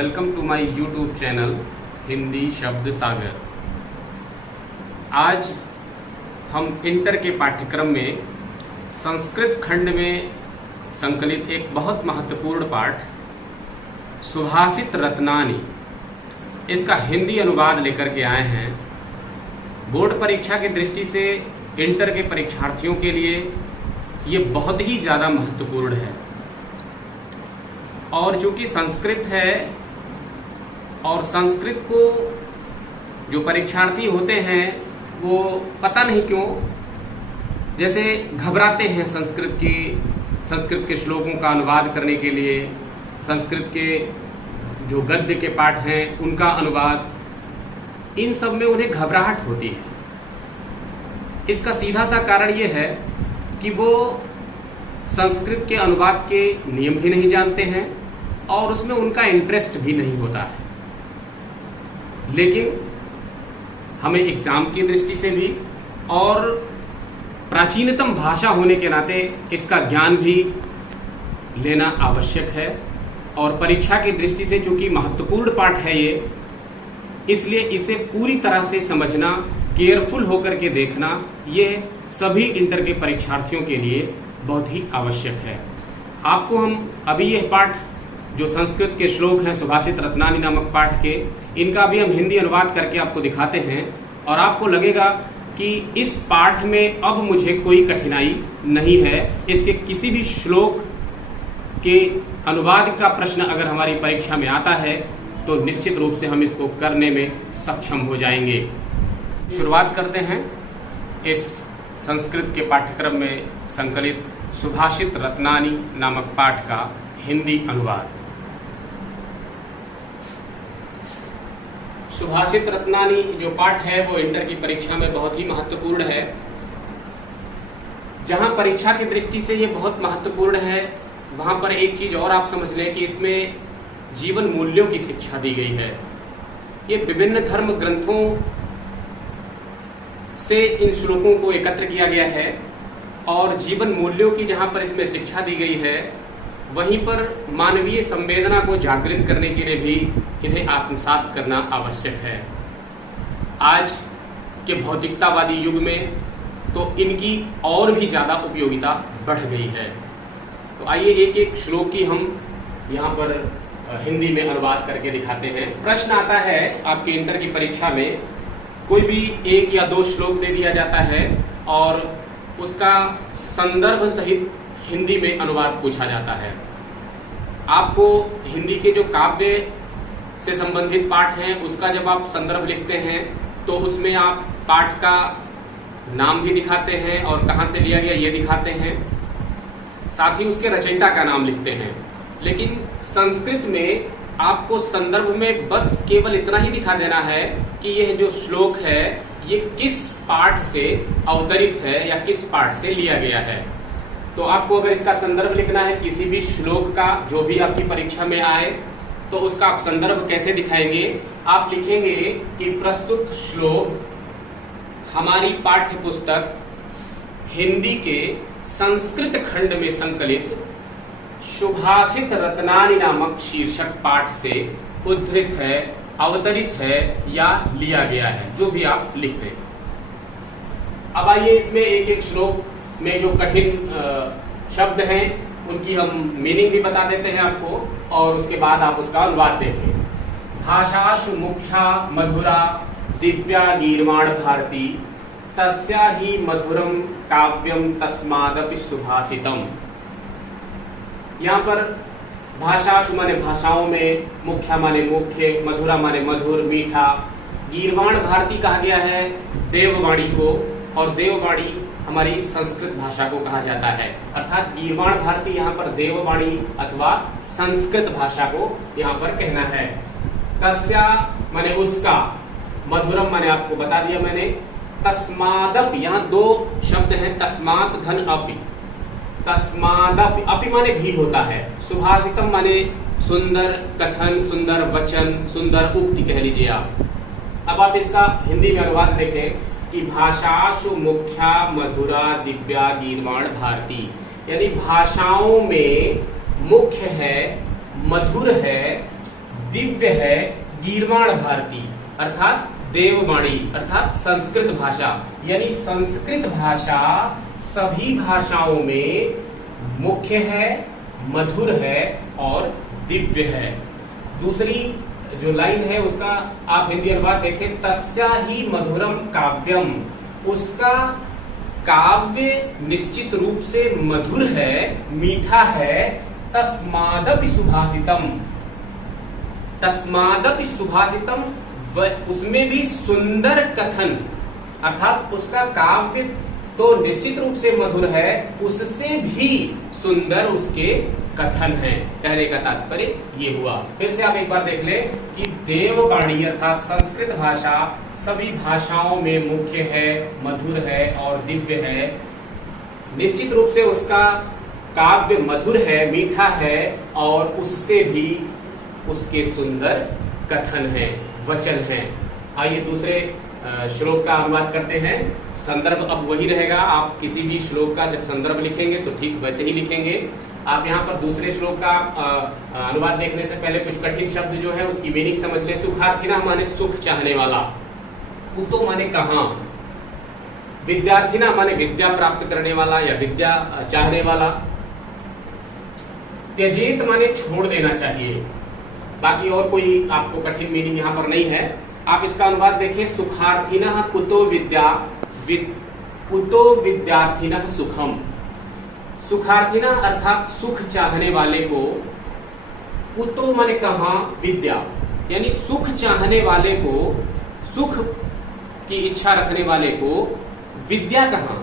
Welcome to my YouTube channel Hindi Shabd Sagar. आज हम inter के पाठ्यक्रम में संस्कृत खंड में संकलित एक बहुत महत्वपूर्ण पाठ सुभाषित रत्नानी, इसका हिंदी अनुवाद लेकर के आए हैं। बोर्ड परीक्षा की दृष्टि से इंटर के परीक्षार्थियों के लिए ये बहुत ही ज़्यादा महत्वपूर्ण है और चूँकि संस्कृत है और संस्कृत को जो परीक्षार्थी होते हैं वो पता नहीं क्यों जैसे घबराते हैं संस्कृत के श्लोकों का अनुवाद करने के लिए, संस्कृत के जो गद्य के पाठ हैं उनका अनुवाद, इन सब में उन्हें घबराहट होती है। इसका सीधा सा कारण ये है कि वो संस्कृत के अनुवाद के नियम भी नहीं जानते हैं और उसमें उनका इंटरेस्ट भी नहीं होता है। लेकिन हमें एग्ज़ाम की दृष्टि से भी और प्राचीनतम भाषा होने के नाते इसका ज्ञान भी लेना आवश्यक है और परीक्षा की दृष्टि से चूँकि महत्वपूर्ण पाठ है ये, इसलिए इसे पूरी तरह से समझना, केयरफुल होकर के देखना, ये सभी इंटर के परीक्षार्थियों के लिए बहुत ही आवश्यक है। आपको हम अभी यह पाठ जो संस्कृत के श्लोक हैं सुभाषित रत्नानी नामक पाठ के, इनका भी हम हिंदी अनुवाद करके आपको दिखाते हैं और आपको लगेगा कि इस पाठ में अब मुझे कोई कठिनाई नहीं है। इसके किसी भी श्लोक के अनुवाद का प्रश्न अगर हमारी परीक्षा में आता है तो निश्चित रूप से हम इसको करने में सक्षम हो जाएंगे। शुरुआत करते हैं इस संस्कृत के पाठ्यक्रम में संकलित सुभाषित रत्नानी नामक पाठ का हिंदी अनुवाद। सुभाषित रत्नानी जो पाठ है वो इंटर की परीक्षा में बहुत ही महत्वपूर्ण है। जहां परीक्षा की दृष्टि से ये बहुत महत्वपूर्ण है, वहां पर एक चीज़ और आप समझ लें कि इसमें जीवन मूल्यों की शिक्षा दी गई है। ये विभिन्न धर्म ग्रंथों से इन श्लोकों को एकत्र किया गया है और जीवन मूल्यों की जहाँ पर इसमें शिक्षा दी गई है, वहीं पर मानवीय संवेदना को जागृत करने के लिए भी इन्हें आत्मसात करना आवश्यक है। आज के भौतिकतावादी युग में तो इनकी और भी ज़्यादा उपयोगिता बढ़ गई है। तो आइए एक एक श्लोक की हम यहाँ पर हिंदी में अनुवाद करके दिखाते हैं। प्रश्न आता है आपके इंटर की परीक्षा में, कोई भी एक या दो श्लोक दे दिया जाता है और उसका संदर्भ सहित हिंदी में अनुवाद पूछा जाता है। आपको हिंदी के जो काव्य से संबंधित पाठ हैं उसका जब आप संदर्भ लिखते हैं तो उसमें आप पाठ का नाम भी दिखाते हैं और कहाँ से लिया गया ये दिखाते हैं, साथ ही उसके रचयिता का नाम लिखते हैं। लेकिन संस्कृत में आपको संदर्भ में बस केवल इतना ही दिखा देना है कि यह जो श्लोक है ये किस पाठ से अवतरित है या किस पाठ से लिया गया है। तो आपको अगर इसका संदर्भ लिखना है किसी भी श्लोक का जो भी आपकी परीक्षा में आए तो उसका आप संदर्भ कैसे दिखाएंगे? आप लिखेंगे कि प्रस्तुत श्लोक हमारी पाठ्य पुस्तक हिंदी के संस्कृत खंड में संकलित सुभाषित रत्नानी नामक शीर्षक पाठ से उद्धृत है, अवतरित है या लिया गया है, जो भी आप लिख दें। अब आइए इसमें एक एक श्लोक में जो कठिन शब्द हैं उनकी हम मीनिंग भी बता देते हैं आपको और उसके बाद आप उसका अनुवाद देखें। भाषासु मुख्या मधुरा दिव्या गीर्वाण भारती तस्या ही मधुरम काव्यम तस्मादपि सुभाषितम। यहाँ पर भाषासु माने भाषाओं में, मुख्या माने मुख्य, मधुरा माने मधुर मीठा, गीर्वाण भारती कहा गया है देववाणी को, और देववाणी हमारी संस्कृत भाषा को कहा जाता है। अर्थात गीर्वाण भारती यहाँ पर देववाणी अथवा संस्कृत भाषा को यहाँ पर कहना है। तस्या माने उसका, मधुरम माने आपको बता दिया मैंने, तस्मादपि यहाँ दो शब्द हैं, तस्मात धन अपि, तस्मादपि, अपि माने भी होता है, सुभाषितम माने सुंदर कथन, सुंदर वचन, सुंदर उक्ति कह लीजिए आप। अब आप इसका हिंदी में अनुवाद देखें कि भाषासु मुख्या मधुरा दिव्या गीर्वाण भारती, यानी भाषाओं में मुख्य है, मधुर है, दिव्य है गीर्वाण भारती अर्थात देववाणी अर्थात संस्कृत भाषा, यानी संस्कृत भाषा सभी भाषाओं में मुख्य है, मधुर है और दिव्य है। दूसरी जो लाइन है उसका आप हिंदी अनुवाद देखें, तस्या ही मधुरम काव्यम, उसका काव्य निश्चित रूप से मधुर है, मीठा है। तस्मादपि सुभाषितम, तस्मादपि सुभाषितम, उसमें भी सुंदर कथन, अर्थात उसका काव्य तो निश्चित रूप से मधुर है, उससे भी सुंदर उसके कथन है। कहने का तात्पर्य ये हुआ। फिर से आप एक बार देख लें कि देववाणी अर्थात संस्कृत भाषा सभी भाषाओं में मुख्य है, मधुर है और दिव्य है। निश्चित रूप से उसका काव्य मधुर है, मीठा है और उससे भी उसके सुंदर कथन है, वचन है। आइए दूसरे श्लोक का अनुवाद करते हैं। संदर्भ अब वही रहेगा, आप किसी भी श्लोक का जब संदर्भ लिखेंगे तो ठीक वैसे ही लिखेंगे। आप यहाँ पर दूसरे श्लोक का अनुवाद देखने से पहले कुछ कठिन शब्द जो है उसकी मीनिंग समझ लें। सुखार्थिना माने सुख चाहने वाला, कुतो माने कहाँ, विद्यार्थिना माने विद्या प्राप्त करने वाला या विद्या चाहने वाला, त्यजेत माने छोड़ देना चाहिए। बाकी और कोई आपको कठिन मीनिंग यहाँ पर नहीं है। आप इसका अनुवाद देखें, सुखार्थिनः कुतो विद्या, कुतो विद्यार्थिनः सुखम। सुखार्थिना अर्थात सुख चाहने वाले को, कुतो माने कहाँ, विद्या, यानी सुख चाहने वाले को, सुख की इच्छा रखने वाले को विद्या कहाँ,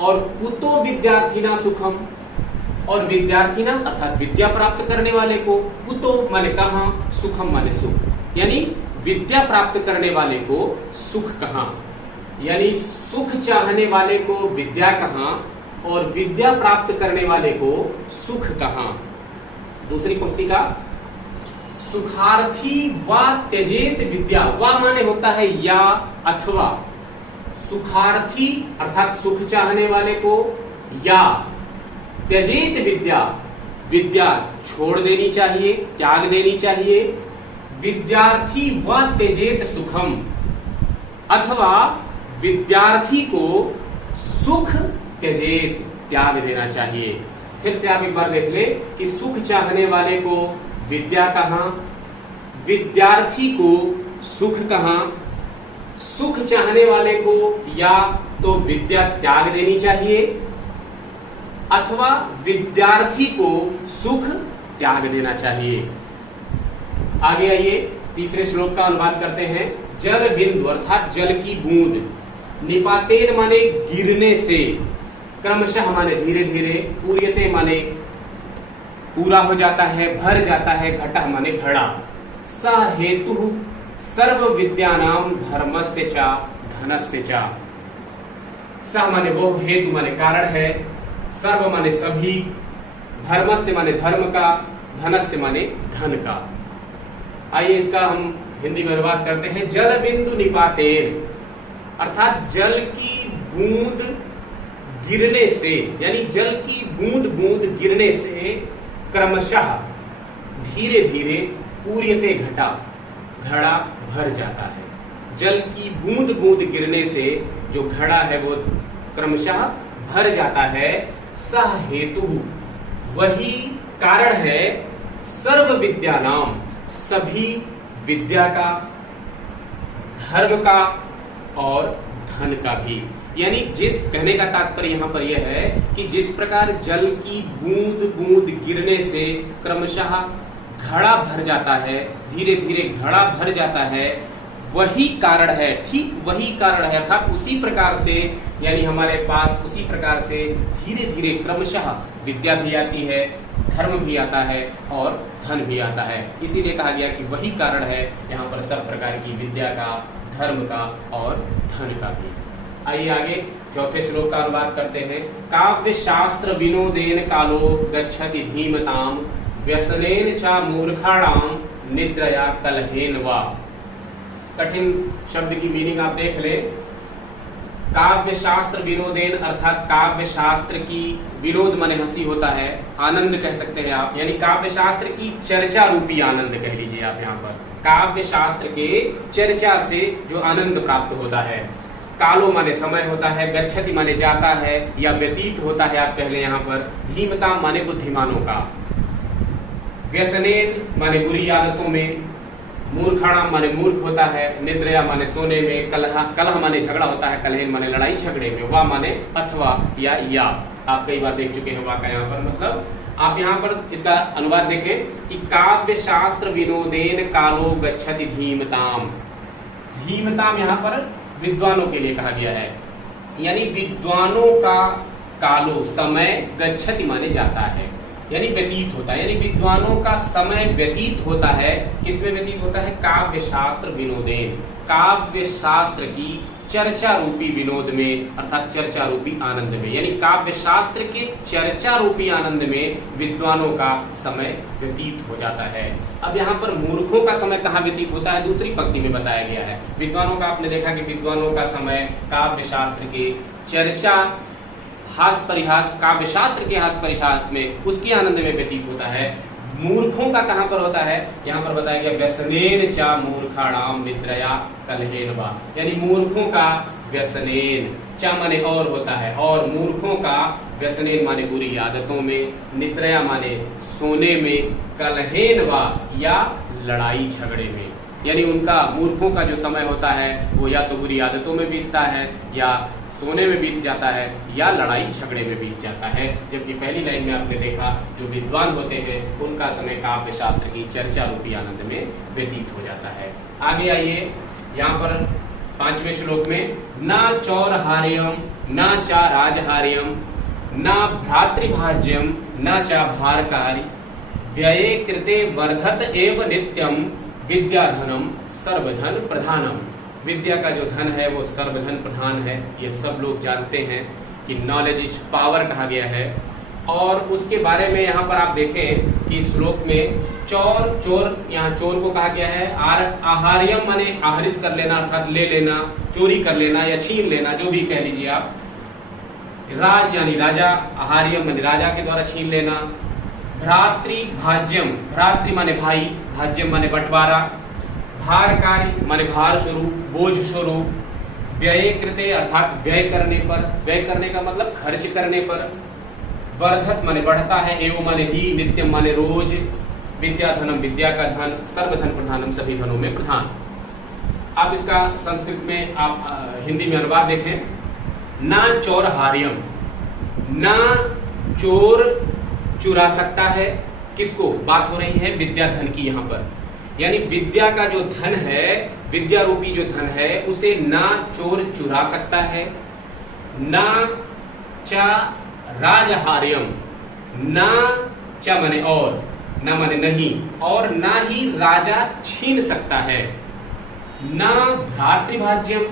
और कुतो विद्यार्थिना सुखम, और विद्यार्थिना अर्थात विद्या प्राप्त करने वाले को, कुतो माने कहाँ, सुखम माने सुख, यानी विद्या प्राप्त करने वाले को सुख कहाँ, यानी सुख चाहने वाले को विद्या कहाँ और विद्या प्राप्त करने वाले को सुख कहाँ। दूसरी पंक्ति का, सुखार्थी वा त्यजेत विद्या, वा माने होता है या अथवा, सुखार्थी अर्थात सुख चाहने वाले को, या त्यजेत विद्या, विद्या छोड़ देनी चाहिए, त्याग देनी चाहिए। विद्यार्थी व त्यजेत सुखम, अथवा विद्यार्थी को सुख त्यजेत त्याग देना चाहिए। फिर से आप एक बार देख ले कि सुख चाहने वाले को विद्या कहाँ, विद्यार्थी को सुख कहाँ, सुख चाहने वाले को या तो विद्या त्याग देनी चाहिए अथवा विद्यार्थी को सुख त्याग देना चाहिए। आगे आइए तीसरे श्लोक का अनुवाद करते हैं। जल बिंदु अर्थात जल की बूंद, निपातेन माने गिरने से, क्रमशः माने धीरे धीरे, पूर्यते माने पूरा हो जाता है, भर जाता है, घटः माने घड़ा। स हेतु सर्व विद्यानाम धर्मस्य च धनस्य च। स माने वो, हेतु माने कारण है, सर्व माने सभी, धर्मस्य माने धर्म का, धनस्य माने धन का। आइए इसका हम हिंदी में अनुवाद करते हैं। जल बिंदु निपातेन अर्थात जल की बूंद गिरने से, यानी जल की बूंद बूंद गिरने से, क्रमशः धीरे धीरे, पूर्यते घटा, घड़ा भर जाता है। जल की बूंद बूंद गिरने से जो घड़ा है वो क्रमशः भर जाता है। सह हेतु वही कारण है, सर्व विद्या नाम सभी विद्या का, धर्म का और धन का भी। यानी जिस कहने का तात्पर्य यहाँ पर यह है कि जिस प्रकार जल की बूंद बूंद गिरने से क्रमशः घड़ा भर जाता है, धीरे धीरे घड़ा भर जाता है, वही कारण है, ठीक वही कारण है, अर्थात उसी प्रकार से, यानी हमारे पास उसी प्रकार से धीरे धीरे क्रमशः विद्या भी आती है, धर्म भी आता है और धन भी आता है। इसीलिए कहा गया कि वही कारण है यहाँ पर सब प्रकार की विद्या का, धर्म का और धन का भी। आइए आगे चौथे श्लोक का अनुवाद करते हैं। काव्य शास्त्र विनोदेन कालो गच्छति धीमताम, व्यसनेन च मूर्खाणाम निद्रया कलहेन वा। कठिन शब्द की मीनिंग आप देख ले। काव्य शास्त्र विनोदेन अर्थात काव्य शास्त्र की, विनोद माने हंसी होता है, आनंद कह सकते हैं आप, यानी काव्य शास्त्र की चर्चा रूपी आनंद कह लीजिए आप यहाँ पर। काव्य शास्त्र के चर्चा से जो आनंद प्राप्त होता है। कालो माने समय होता है, गच्छति माने जाता है या व्यतीत होता है आप कह लें यहाँ पर, धीमता माने बुद्धिमानों का, व्यसनेन माने बुरी आदतों में, मूर्खाणाम माने मूर्ख होता है, निद्रया माने सोने में, कलह माने झगड़ा होता है, कलहेन माने लड़ाई झगड़े में, वा माने अथवा या आप कई बार देख चुके हैं वा का यहाँ पर मतलब। आप यहाँ पर इसका अनुवाद देखें कि काव्य शास्त्र विनोदेन कालो गच्छति धीमताम। धीमताम यहाँ पर विद्वानों के लिए कहा गया है, यानी विद्वानों का कालो समय, गच्छति माने जाता है यानी व्यतीत होता है, यानी विद्वानों का समय व्यतीत होता है। किसमें व्यतीत होता है? काव्य शास्त्र विनोदेन, काव्य शास्त्र की चर्चा रूपी विनोद में अर्थात चर्चा रूपी आनंद में, यानी काव्य शास्त्र के चर्चा रूपी आनंद में विद्वानों का समय व्यतीत हो जाता है। अब यहाँ पर मूर्खों का समय कहाँ व्यतीत होता है? दूसरी पंक्ति में बताया गया है। विद्वानों का आपने देखा कि विद्वानों का समय काव्य शास्त्र के चर्चा, हास परिहास, काव्य शास्त्र के हास परिहास में उसके आनंद में व्यतीत होता है। मूर्खों का कहां पर होता है? यहाँ पर बताया गया व्यसनेन चा मूर्खाणाम निद्रया कलहेन वा, यानी मूर्खों का व्यसनेन, चा माने और होता है, और मूर्खों का व्यसनेन माने बुरी आदतों में, निद्रया माने सोने में, कलहेन वा या लड़ाई झगड़े में, यानी उनका मूर्खों का जो समय होता है वो या तो बुरी आदतों में बीतता है या सोने में बीत जाता है या लड़ाई झगड़े में बीत जाता है। जबकि पहली लाइन में आपने देखा जो विद्वान होते हैं उनका समय काव्य शास्त्र की चर्चा रूपी आनंद में व्यतीत हो जाता है। आगे आइए, यहाँ पर 5वें श्लोक में ना चौरहार्यम ना चा राजहार्यम ना भ्रातृभाज्यम ना चा भारकारी व्यये कृते वर्धत एव नित्यम विद्याधनम सर्वधन प्रधानम। विद्या का जो धन है वो सर्वधन प्रधान है, ये सब लोग जानते हैं कि नॉलेज इज पावर कहा गया है। और उसके बारे में यहाँ पर आप देखें कि श्लोक में चोर, यहाँ चोर को कहा गया है। आहार्यम माने आहरित कर लेना अर्थात ले लेना, चोरी कर लेना या छीन लेना, जो भी कह लीजिए आप। राज यानी राजा, आहार्यम माने राजा के द्वारा छीन लेना। भ्रातृभाज्यम, भ्रातृ माने भाई, भाज्यम माने बंटवारा। भारकारी माने भार स्वरूप, बोझ स्वरूप। व्यय कृते अर्थात व्यय करने पर, व्यय करने का मतलब खर्च करने पर। वर्धत माने बढ़ता है, एवं माने ही, नित्यम माने रोज। विद्याधनम विद्या का धन, सर्वधन प्रधानम सभी धनों में प्रधान। आप इसका संस्कृत में आप हिंदी में अनुवाद देखें। ना चोर हार्यम, ना चोर चुरा सकता है। किसको बात हो रही है? विद्याधन की यहाँ पर, यानी विद्या का जो धन है, विद्या रूपी जो धन है उसे ना चोर चुरा सकता है। ना चा राजहार्यम, ना चा माने और, ना माने नहीं, और ना ही राजा छीन सकता है। ना भ्रातृभाज्यम,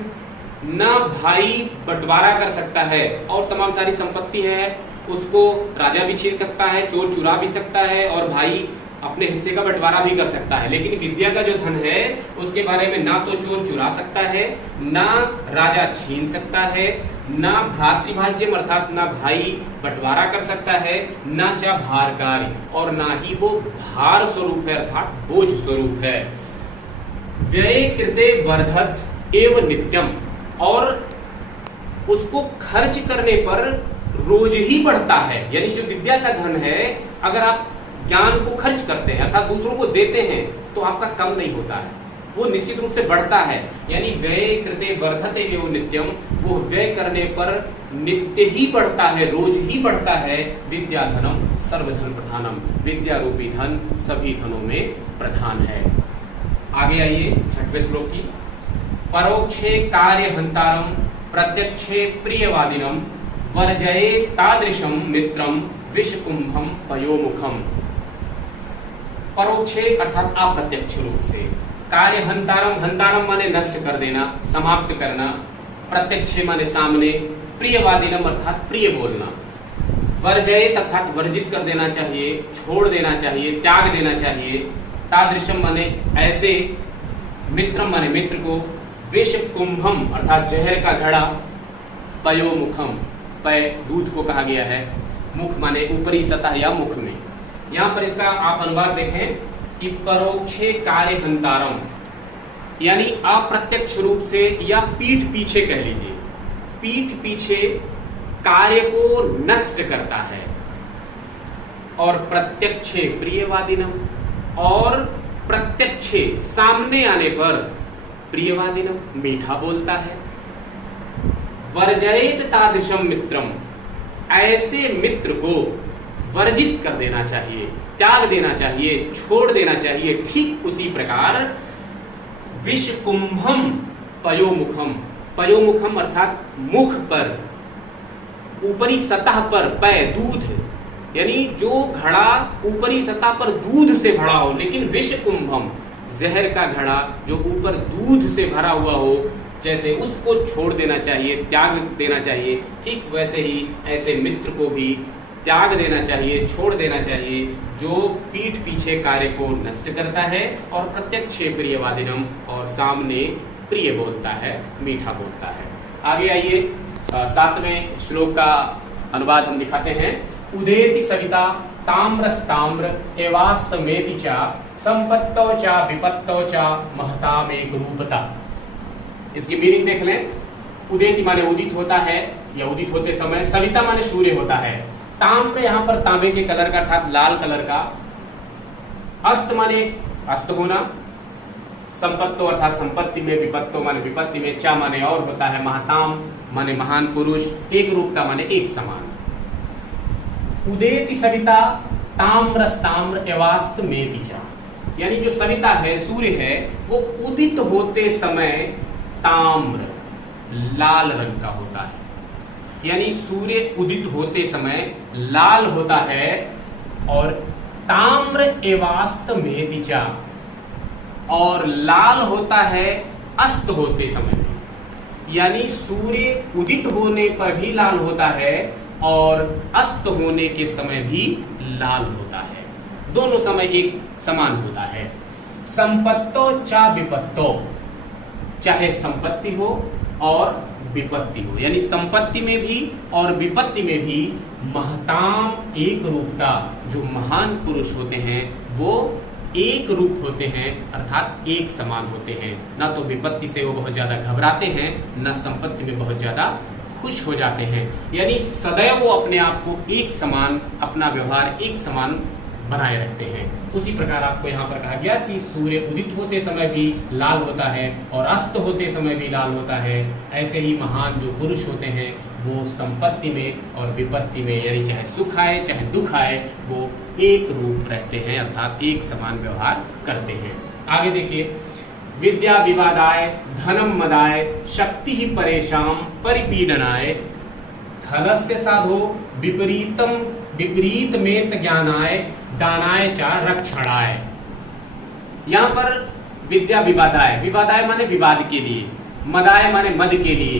ना भाई बंटवारा कर सकता है, और तमाम सारी संपत्ति है उसको राजा भी छीन सकता है, चोर चुरा भी सकता है, और भाई अपने हिस्से का बंटवारा भी कर सकता है। लेकिन विद्या का जो धन है उसके बारे में ना तो चोर चुरा सकता है, ना राजा छीन सकता है, ना भ्रातृभाज्यम अर्थात ना भाई बंटवारा कर सकता है, ना चा भारकारी, और ना ही वो भार स्वरूप है अर्थात बोझ स्वरूप है। व्यय कृते वर्धत एवं नित्यम, और उसको खर्च करने पर रोज ही बढ़ता है। यानी जो विद्या का धन है, अगर आप ज्ञान को खर्च करते हैं अर्थात दूसरों को देते हैं तो आपका कम नहीं होता है, वो निश्चित रूप से बढ़ता है। यानी व्यय कृते वर्धते एवं नित्यम, वो व्यय करने पर नित्य ही बढ़ता है, रोज ही बढ़ता है। विद्याधनम सर्वधन प्रधानम, विद्या रूपी धन सभी धनों में प्रधान है। आगे आइए 6वें श्लोक की। परोक्षे कार्य हंतारम प्रत्यक्षे प्रियवादिनम वर्जये तादृशम मित्रम विषकुंभम पयोमुखम। परोक्षे अर्थात अप्रत्यक्ष रूप से, कार्य हंतारम, हंतारम माने नष्ट कर देना, समाप्त करना, प्रत्यक्षे माने सामने, प्रियवादिनम अर्थात प्रिय बोलना, वर्जयेत अर्थात वर्जित कर देना चाहिए, छोड़ देना चाहिए, त्याग देना चाहिए, तादृशम माने ऐसे, मित्रम माने मित्र को, विष कुंभम अर्थात जहर का घड़ा, पयोमुखम, पय दूध को कहा गया है, मुख माने ऊपरी सतह या मुख में। यहाँ पर इसका आप अनुवाद देखें कि परोक्षे कार्य हंतारम, यानी अप्रत्यक्ष रूप से या पीठ पीछे कह लीजिए, पीठ पीछे कार्य को नष्ट करता है। और प्रत्यक्षे प्रियवादिनम, और प्रत्यक्षे सामने आने पर प्रियवादिनम मीठा बोलता है। वर्जयेत तादृशम मित्रम, ऐसे मित्र को वर्जित कर देना चाहिए, त्याग देना चाहिए, छोड़ देना चाहिए। ठीक उसी प्रकार विषकुंभम पयोमुखम, पयोमुखम अर्थात मुख पर, ऊपरी सतह पर, पय दूध, यानी जो घड़ा ऊपरी सतह पर दूध से भरा हो, लेकिन विषकुंभम जहर का घड़ा जो ऊपर दूध से भरा हुआ हो, जैसे उसको छोड़ देना चाहिए, त्याग देना चाहिए। ठीक वैसे ही ऐसे मित्र को भी त्याग देना चाहिए, छोड़ देना चाहिए, जो पीठ पीछे कार्य को नष्ट करता है और प्रत्यक्षे प्रियवादिनम, और सामने प्रिय बोलता है, मीठा बोलता है। आगे आइए, 7वें श्लोक का अनुवाद हम दिखाते हैं। उदेति सविता ताम्रस्ताम्र एवास्तमेति चा संपत्तौ चा विपत्तौ चा महतामेक रूपता। इसकी मीनिंग देख लें। उदेति माने उदित होता है या उदित होते समय, सविता माने सूर्य होता है, ताम्र यहाँ पर तांबे के कलर का अर्थात लाल कलर का, अस्त माने अस्त होना, संपत्तो अर्थात संपत्ति में, विपत्तो माने विपत्ति में, चा माने और होता है, महताम माने महान पुरुष, एक रूपता माने एक समान। उदेति सविता ताम्रस्ताम्र एवास्तमेति चा, यानी जो सविता है, सूर्य है, वो उदित होते समय ताम्र लाल रंग का होता है, यानी सूर्य उदित होते समय लाल होता है। और ताम्र एवास्तमेति चा, और लाल होता है अस्त होते समय में, यानी सूर्य उदित होने पर भी लाल होता है और अस्त होने के समय भी लाल होता है, दोनों समय एक समान होता है। संपत्तो चा विपत्तो, चाहे संपत्ति हो और विपत्ति हो, यानी संपत्ति में भी और विपत्ति में भी महताम एक रूपता, जो महान पुरुष होते हैं वो एक रूप होते हैं, अर्थात एक समान होते हैं। ना तो विपत्ति से वो बहुत ज्यादा घबराते हैं, ना संपत्ति में बहुत ज्यादा खुश हो जाते हैं, यानी सदैव वो अपने आप को एक समान, अपना व्यवहार एक समान बनाए रहते हैं। उसी प्रकार आपको यहाँ पर कहा गया कि सूर्य उदित होते समय भी लाल होता है और अस्त होते समय भी लाल होता है। ऐसे ही महान जो पुरुष होते हैं वो संपत्ति में और विपत्ति में, यानी चाहे सुख आए चाहे दुख आए, वो एक रूप रहते हैं, अर्थात एक समान व्यवहार करते हैं। आगे देखिए, विद्या विवादाय धनम मदाय शक्ति ही परेशान परिपीडनाय खलस्य साधो विपरीत मेत ज्ञानाय दानाय चा रक्षणाय। यहाँ पर विद्या विवादाय, विवादाय माने विवाद के लिए, मदाय माने मद के लिए,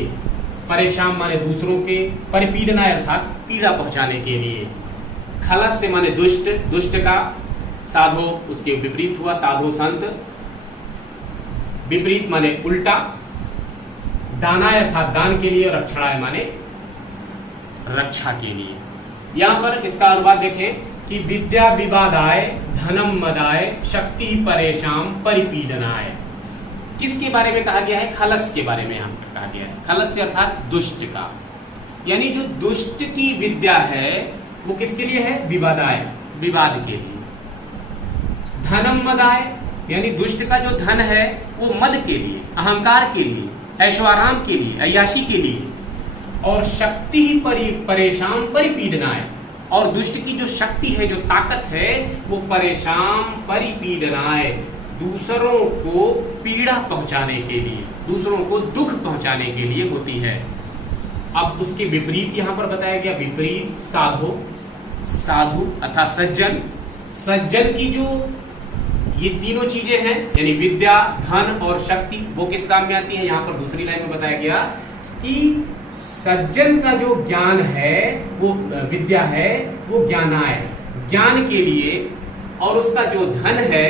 परेशान माने दूसरों के, परिपीडनाय अर्थात पीड़ा पहुंचाने के लिए, खलस्य माने दुष्ट, दुष्ट का, साधो उसके विपरीत हुआ, साधो संत, विपरीत माने उल्टा, दानाय अर्थात दान के लिए, और रक्षणाय माने रक्षा के लिए। यहाँ पर इसका अनुवाद देखें कि विद्या विवादाय धनम मदाय शक्ति परेशान परिपीडनाय। किसके बारे में कहा गया है? खलस के बारे में यहाँ पर कहा गया है। खलस अर्थात दुष्ट का, यानी जो दुष्ट की विद्या है वो किसके लिए है? विवादाय, विवाद के लिए। धनम मदाय यानी दुष्ट का जो धन है वो मद के लिए, अहंकार के लिए, ऐशोआराम के लिए, अय्याशी के लिए। और शक्ति ही परेशान परिपीडनाय, और दुष्ट की जो शक्ति है, जो ताकत है, वो परेशान परिपीडनाय, दूसरों को पीड़ा पहुंचाने के लिए, दूसरों को दुख पहुंचाने के लिए होती है। अब उसके विपरीत यहाँ पर बताया गया, विपरीत साधो, साधु अर्थात सज्जन, सज्जन की जो ये तीनों चीजें हैं, यानी विद्या, धन और शक्ति, वो किस काम में आती है? यहाँ पर दूसरी लाइन में बताया गया कि सज्जन का जो ज्ञान है, वो विद्या है, वो ज्ञानाय, ज्ञान के लिए, और उसका जो धन है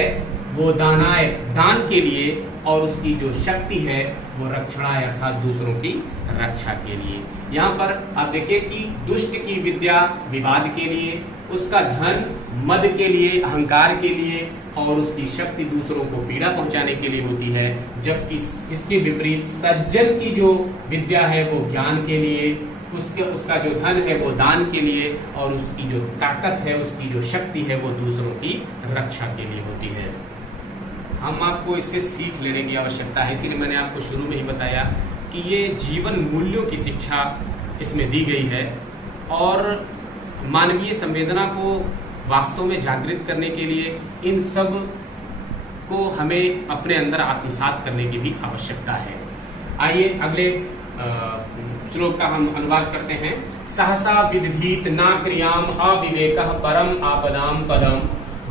वो दानाय, दान के लिए, और उसकी जो शक्ति है वो रक्षणाय अर्थात दूसरों की रक्षा के लिए। यहाँ पर आप देखिए कि दुष्ट की विद्या विवाद के लिए, उसका धन मद के लिए, अहंकार के लिए, और उसकी शक्ति दूसरों को पीड़ा पहुंचाने के लिए होती है। जबकि इसके विपरीत सज्जन की जो विद्या है वो ज्ञान के लिए, उसका जो धन है वो दान के लिए, और उसकी जो ताकत है, उसकी जो शक्ति है वो दूसरों की रक्षा के लिए होती है। हम आपको इससे सीख लेने की आवश्यकता है, इसीलिए मैंने आपको शुरू में ही बताया कि ये जीवन मूल्यों की शिक्षा इसमें दी गई है, और मानवीय संवेदना को वास्तव में जागृत करने के लिए इन सब को हमें अपने अंदर आत्मसात करने की भी आवश्यकता है। आइए अगले श्लोक का हम अनुवाद करते हैं। सहसा विदधीत ना क्रियाम अविवेकः परम आपदाम पदम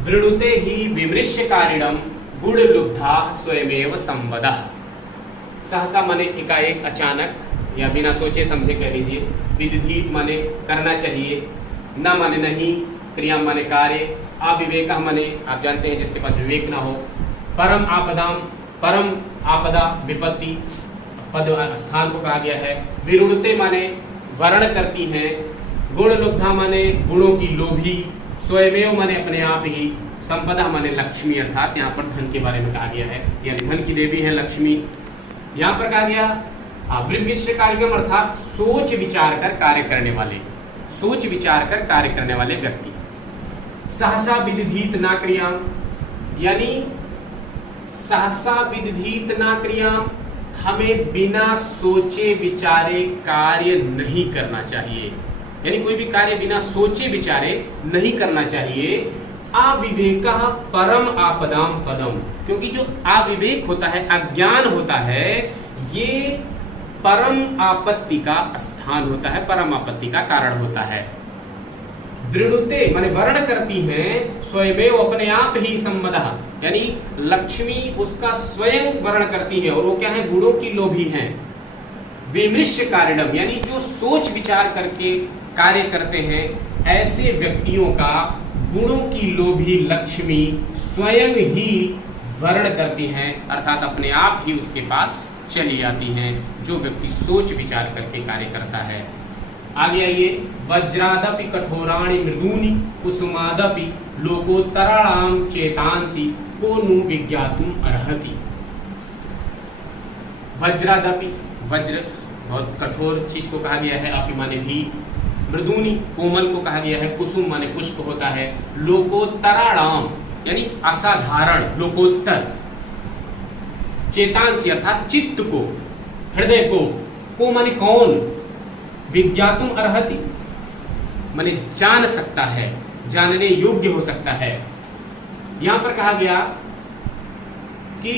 वृणुते ही विमृश्यकारिणम गुण लुब्धा स्वयमेव संवदः। सहसा माने एकाएक, अचानक, या बिना सोचे समझे कह लीजिए। विदधीत माने करना चाहिए, न माने नहीं, क्रिया माने कार्य, अविवेकः माने आप जानते हैं जिसके पास विवेक ना हो, परम आपदाम, परम आपदा विपत्ति पद स्थान को कहा गया है, विरुणते माने वर्ण करती हैं, गुण लुब्धा माने गुणों की लोभी, स्वयमेव माने अपने आप ही, संपदा माने लक्ष्मी, अर्थात यहाँ पर धन के बारे में कहा गया है, यानी धन की देवी है लक्ष्मी। यहाँ पर कहा गया विमृश्य कार्यक्रम अर्थात सोच विचार कर कार्य करने वाले, सोच विचार कर कार्य करने वाले व्यक्ति। सहसा विदधीत ना क्रियाम, यानी सहसा विदधीत ना क्रियाम, हमें बिना सोचे विचारे कार्य नहीं करना चाहिए, यानी कोई भी कार्य बिना सोचे विचारे नहीं करना चाहिए। अविवेकः परम आपदाम पदम, क्योंकि जो अविवेक होता है, अज्ञान होता है, ये परम आपत्ति का स्थान होता है, परम आपत्ति का कारण होता है। दृढ़ते माने वर्ण करती हैं, स्वयमेव अपने आप ही संवदः, यानी लक्ष्मी उसका स्वयं वर्ण करती है, और वो क्या है, गुणों की लोभी हैं। विमृश्य कारिणम, यानी जो सोच विचार करके कार्य करते हैं, ऐसे व्यक्तियों का गुणों की लोभी लक्ष्मी स्वयं ही वर्ण करती हैं, अर्थात अपने आप ही उसके पास चली आती हैं, जो व्यक्ति सोच विचार करके कार्य करता है। आगे आइए, वज्रादपि कठोराणि मृदूनि कुसुमादपि लोकोत्तराणाम चेतांसि को नु विज्ञातुम अर्हति। वज्रादपि, वज्र बहुत कठोर चीज को कहा गया है, अपि माने भी, मृदूनि कोमल को कहा गया है, कुसुम माने पुष्प होता है, लोकोत्तराणाम यानी असाधारण, लोकोत्तर, चेतांसी अर्थात चित्त को, हृदय को माने कौन, विज्ञातुम अर्हति माने जान सकता है, जानने योग्य हो सकता है। यहां पर कहा गया कि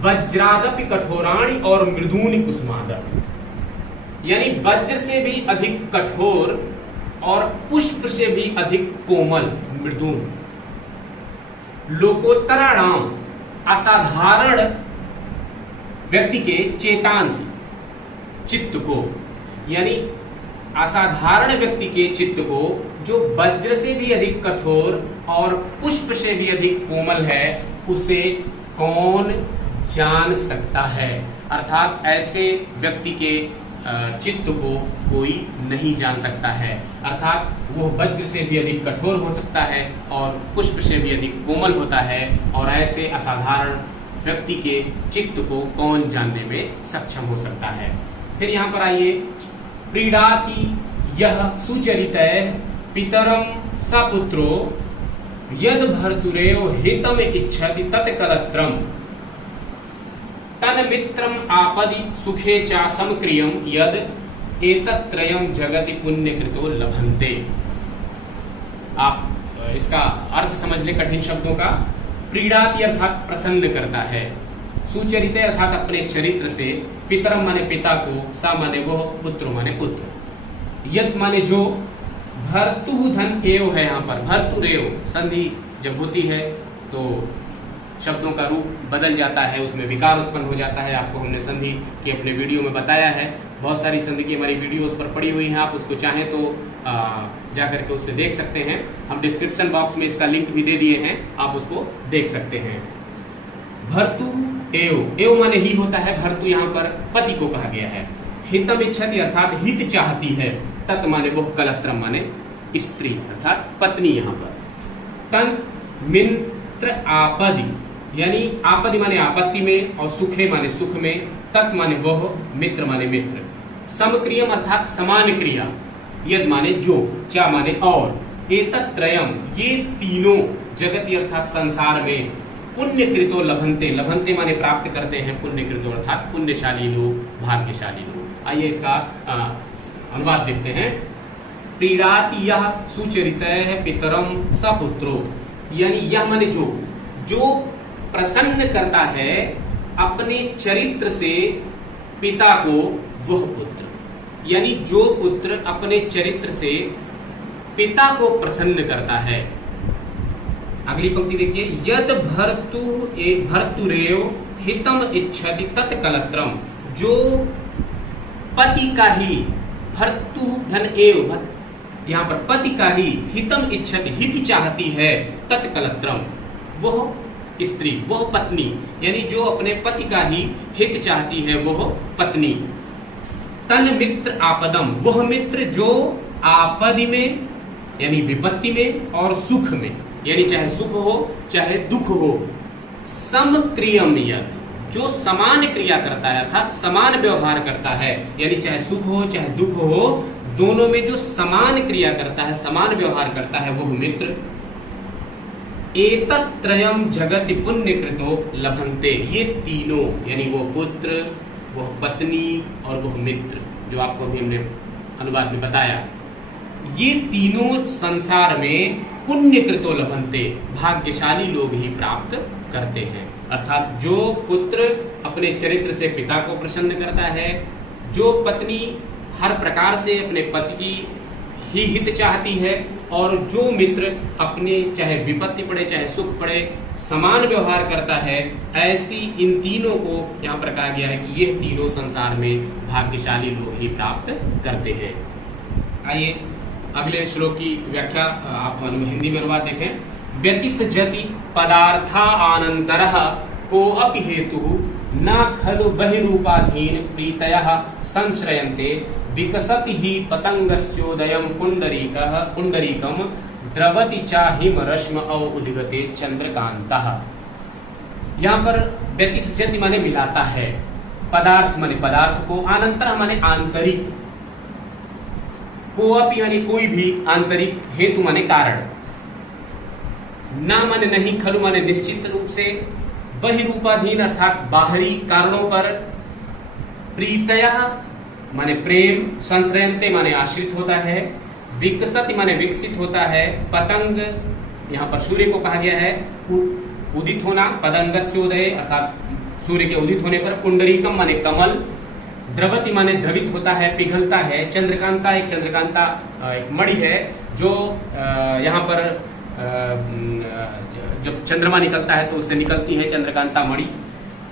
वज्रादपि कठोराणि और मृदूनि कुसुमादपि, यानी वज्र से भी अधिक कठोर और पुष्प से भी अधिक कोमल, मृदून। लोकोत्तराणाम असाधारण व्यक्ति के चेतांसी, चित्त को, यानी असाधारण व्यक्ति के चित्त को जो वज्र से भी अधिक कठोर और पुष्प से भी अधिक कोमल है, उसे कौन जान सकता है, अर्थात ऐसे व्यक्ति के चित्त को कोई नहीं जान सकता है, अर्थात वो वज्र से भी अधिक कठोर हो सकता है और पुष्प से भी अधिक कोमल होता है, और ऐसे असाधारण व्यक्ति के चित्त को कौन जानने में सक्षम हो सकता है। फिर यहाँ पर आइए, प्रीडाति यह सुचरितः पितरम सपुत्रो यद भर्तुरेव हितम इच्छति तत्कलत्रम तन मित्रम आपदि सुखे चा समक्रियम यद एतत्रयम जगति पुण्यकृतो लभन्ते। आप इसका अर्थ समझ ले कठिन शब्दों का। प्रीडाति अर्थात प्रसन्न करता है, सुचरित अर्थात अपने चरित्र से, पितरम माने पिता को, सा माने वो, पुत्र माने पुत्र, यत माने जो, भर्तु धन एव है, यहाँ पर भर्तुरेव संधि जब होती है तो शब्दों का रूप बदल जाता है, उसमें विकार उत्पन्न हो जाता है। आपको हमने संधि के अपने वीडियो में बताया है, बहुत सारी संधि की हमारी वीडियो उस पर पड़ी हुई हैं, आप उसको चाहें तो जा करके उसको देख सकते हैं। हम डिस्क्रिप्शन बॉक्स में इसका लिंक भी दे दिए हैं, आप उसको देख सकते हैं। भर्तु एव, एव माने ही होता है, भर्तु यहाँ पर पति को कहा गया है। हितम इच्छति अर्थात हित चाहती है, तत् माने वह, कलत्रम माने स्त्री अर्थात पत्नी यहाँ पर। तन मित्र आपदि, यानी आपदि माने आपत्ति में और सुखे माने सुख में, तत् माने वह, मित्र माने मित्र। समक्रियम अर्थात समान क्रिया, यद माने जो, चा माने और, एतत्त्रयम ये तीनों, जगति अर्थात संसार में, पुण्यकृतो लभन्ते, लभन्ते माने प्राप्त करते हैं, पुण्यकृतो अर्थात पुण्यशाली लोग, भाग्यशाली लोग। आइए इसका अनुवाद देखते हैं। प्रीणाति यह सुचरितः पितरम सपुत्रो, यानी यह माने जो, जो प्रसन्न करता है अपने चरित्र से पिता को, वह पुत्र, यानी जो पुत्र अपने चरित्र से पिता को प्रसन्न करता है। अगली पंक्ति देखिए, यद भर्तुरेव हितम इच्छति तत्कलत्रम, जो पति का ही, भर्तु धन एव, यहाँ पर पति का ही, हितम इच्छति हित चाहती है, तत्कलत्रम वह स्त्री, वह पत्नी, यानी जो अपने पति का ही हित चाहती है वह पत्नी। तन मित्र आपदम, वह मित्र जो आपदि में यानी विपत्ति में और सुख में, यानी चाहे सुख हो चाहे दुख हो, समक्रियम यद, जो समान क्रिया करता है अर्थात समान व्यवहार करता है, यानी चाहे सुख हो चाहे दुख हो, दोनों में जो समान क्रिया करता है, समान व्यवहार करता है, वह मित्र। एतत्त्रयम जगति पुण्यकृतो लभन्ते, ये तीनों यानी वो पुत्र, वह पत्नी और वह मित्र, जो आपको अभी हमने अनुवाद में बताया, ये तीनों संसार में पुण्यकृतो लभन्ते, भाग्यशाली लोग ही प्राप्त करते हैं। अर्थात जो पुत्र अपने चरित्र से पिता को प्रसन्न करता है, जो पत्नी हर प्रकार से अपने पति की ही हित चाहती है, और जो मित्र अपने चाहे विपत्ति पड़े चाहे सुख पड़े समान व्यवहार करता है, ऐसी इन तीनों को यहाँ पर कहा गया है कि ये तीनों संसार में भाग्यशाली लोग ही प्राप्त करते हैं। आइए अगले श्लोक की व्याख्या आप हिंदी में अनुवाद देखें। व्यतिसज्जति पदार्था आनंतरः को अपि हेतु न खलु बहिरूपाधीन प्रीतयः संश्रयन्ते विकसति ही पतंगस्योदयं पुंडरीकः पुंडरीकम द्रवति चा हिमरश्म औ उद्गते चंद्रकांतः। यहाँ पर व्यतिसज्जति माने मिलाता है, पदार्थ माने पदार्थ को, आनंतर माने आंतरिक, कोअपि यानी कोई भी, आंतरिक, हेतु माने कारण, ना माने नहीं, खलु माने निश्चित रूप से, बहिरूपाधीन अर्थात बाहरी कारणों पर, प्रीतयः माने प्रेम, संश्रयन्ते माने आश्रित होता है, विकसति माने विकसित होता है, पतंग यहाँ पर सूर्य को कहा गया है, उदित होना, पतंगस्योदय अर्थात सूर्य के उदित होने पर, पुंडरीकम माने कमल, द्रवति माने द्रवित होता है, पिघलता है, चंद्रकांता एक चंद्रकांता एक मणि है जो यहाँ पर जब चंद्रमा निकलता है तो उससे निकलती है चंद्रकांता मणि,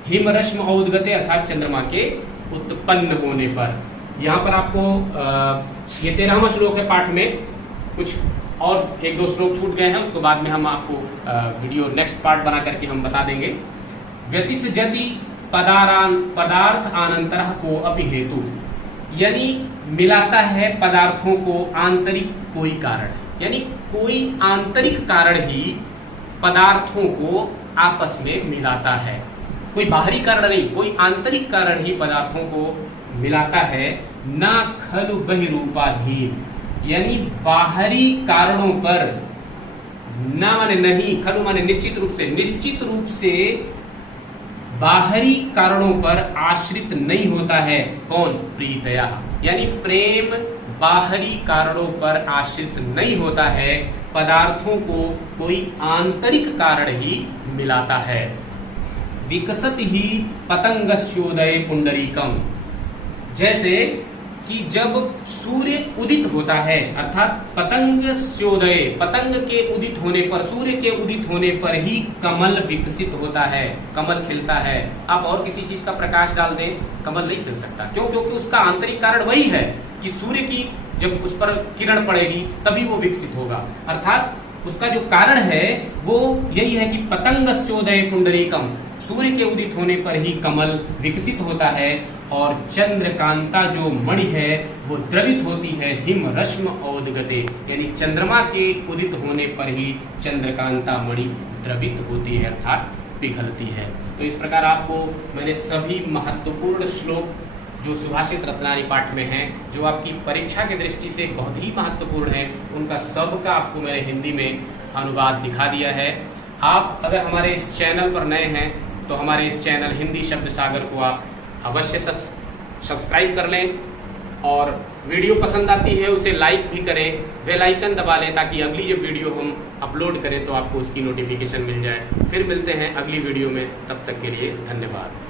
हिमरश्म औद्गते अर्थात चंद्रमा के उत्पन्न होने पर। यहाँ पर आपको ये 13वां श्लोक है पाठ में, कुछ और एक दो श्लोक छूट गए हैं, उसको बाद में हम आपको वीडियो नेक्स्ट पार्ट बना करके हम बता देंगे। व्यतिसज्जति पदार्थ आनंतरः को अपि हेतु, यानी मिलाता है पदार्थों को आंतरिक कोई कारण, यानी कोई आंतरिक कारण ही पदार्थों को आपस में मिलाता है, कोई बाहरी कारण नहीं, कोई आंतरिक कारण ही पदार्थों को मिलाता है। ना खलु बहिरूपाधीन, यानी बाहरी कारणों पर, ना माने नहीं, खलु माने निश्चित रूप से बाहरी कारणों पर आश्रित नहीं होता है। कौन? प्रीतया, यानी प्रेम बाहरी कारणों पर आश्रित नहीं होता है, पदार्थों को कोई आंतरिक कारण ही मिलाता है। विकसत ही पतंगस्योदय पुंडरीकम, जैसे कि जब सूर्य उदित होता है, अर्थात पतंगस्योदय, पतंग के उदित होने पर, सूर्य के उदित होने पर ही कमल विकसित होता है, कमल खिलता है। आप और किसी चीज का प्रकाश डाल दें, कमल नहीं खिल सकता। क्यों? क्योंकि उसका आंतरिक कारण वही है कि सूर्य की जब उस पर किरण पड़ेगी तभी वो विकसित होगा। अर्थात उसका जो कारण है वो यही है कि पतंगस्योदय पुंडरीकम, सूर्य के उदित होने पर ही कमल विकसित होता है और चंद्रकांता जो मणि है वो द्रवित होती है हिम रश्म औदगते, यानी चंद्रमा के उदित होने पर ही चंद्रकांता मणि द्रवित होती है अर्थात पिघलती है। तो इस प्रकार आपको मैंने सभी महत्वपूर्ण श्लोक जो सुभाषित रत्नावली पाठ में हैं, जो आपकी परीक्षा की दृष्टि से बहुत ही महत्वपूर्ण है, उनका सबका आपको मैंने हिंदी में अनुवाद दिखा दिया है। आप अगर हमारे इस चैनल पर नए हैं तो हमारे इस चैनल हिंदी शब्द सागर को आप अवश्य सब्सक्राइब कर लें और वीडियो पसंद आती है उसे लाइक भी करें, बेल आइकन दबा लें ताकि अगली जब वीडियो हम अपलोड करें तो आपको उसकी नोटिफिकेशन मिल जाए। फिर मिलते हैं अगली वीडियो में, तब तक के लिए धन्यवाद।